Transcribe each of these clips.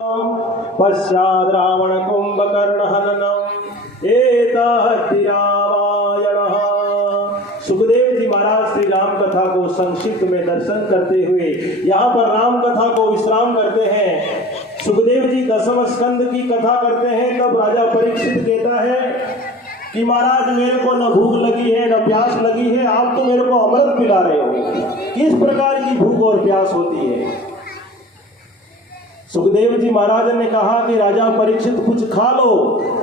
पश्चाद् रावण कुंभकर्ण हननम् एतद्धि रामायणः। सुखदेव जी महाराज श्री राम कथा को संक्षिप्त में दर्शन करते हुए यहाँ पर राम कथा को विश्राम करते हैं। सुखदेव जी दसम स्कंद की कथा करते हैं। तब राजा परीक्षित कहता है कि महाराज मेरे को न भूख लगी है न प्यास लगी है, आप तो मेरे को अमृत पिला रहे हो। किस प्रकार की भूख और प्यास होती है? सुखदेव जी महाराज ने कहा कि राजा परीक्षित कुछ खा लो,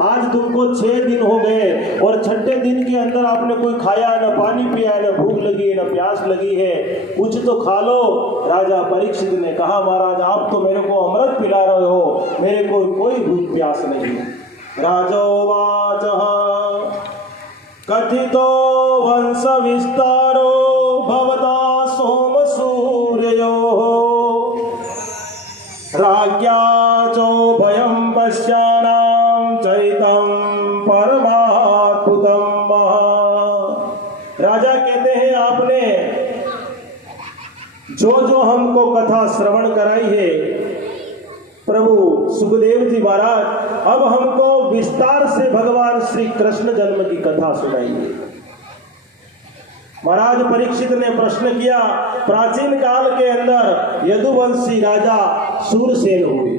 आज तुमको 6 दिन हो गए और 6ठे दिन के अंदर आपने कोई खाया न पानी पिया, न भूख लगी न प्यास लगी है, कुछ तो खा लो। राजा परीक्षित ने कहा महाराज आप तो मेरे को अमृत पिला रहे हो, मेरे को कोई भूख प्यास नहीं। राजोवाच कथितो वंश विस्तारो भवता सोम सूर्ययोः राज्ञा चोभयं पश्यानां चरितं परमाद्भुतं महा। राजा कहते हैं आपने जो हमको कथा श्रवण कराई है प्रभु सुखदेव जी महाराज, अब हमको विस्तार से भगवान श्री कृष्ण जन्म की कथा सुनाइए। महाराज परीक्षित ने प्रश्न किया, प्राचीन काल के अंदर यदुवंशी राजा सूरसेन हुए।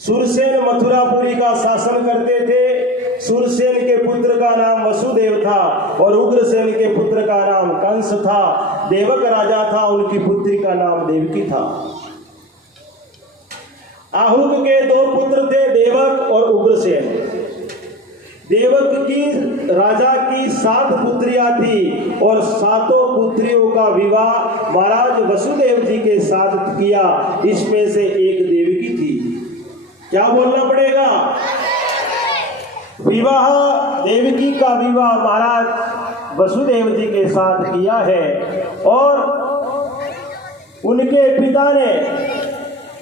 सूरसेन मथुरापुरी का शासन करते थे। सूरसेन के पुत्र का नाम वसुदेव था और उग्रसेन के पुत्र का नाम कंस था। देवक राजा था, उनकी पुत्री का नाम देवकी था। आहुक के 2 पुत्र थे, देवक और उग्रसेन। देवक की राजा की 7 पुत्रियां थी और 7 पुत्रियों का विवाह महाराज वसुदेव जी के साथ किया। इसमें से एक देवकी थी। क्या बोलना पड़ेगा? विवाह, देवकी का विवाह महाराज वसुदेव जी के साथ किया है। और उनके पिता ने,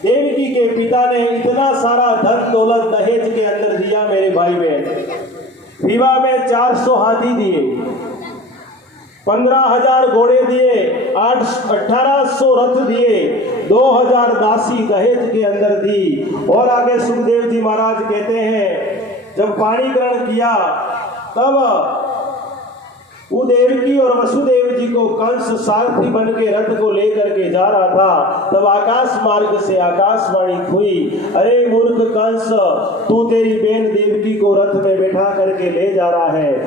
देवकी के पिता ने इतना सारा धन दौलत दहेज के अंदर दिया मेरे भाई बहन। विवाह में 400 हाथी दिए, 15,000 घोड़े दिए, 1800 रथ दिए, 2000 दासी दहेज के अंदर दी। और आगे सुखदेव जी महाराज कहते हैं जब पाणी ग्रहण किया तब वो देवकी और वसुदेव जी को कंस सारथी बन के रथ को लेकर के जा रहा था। तब आकाश मार्ग से आकाशवाणी हुई, अरे मूर्ख कंस, तू तेरी बहन देवकी को रथ में बैठा करके ले जा रहा है।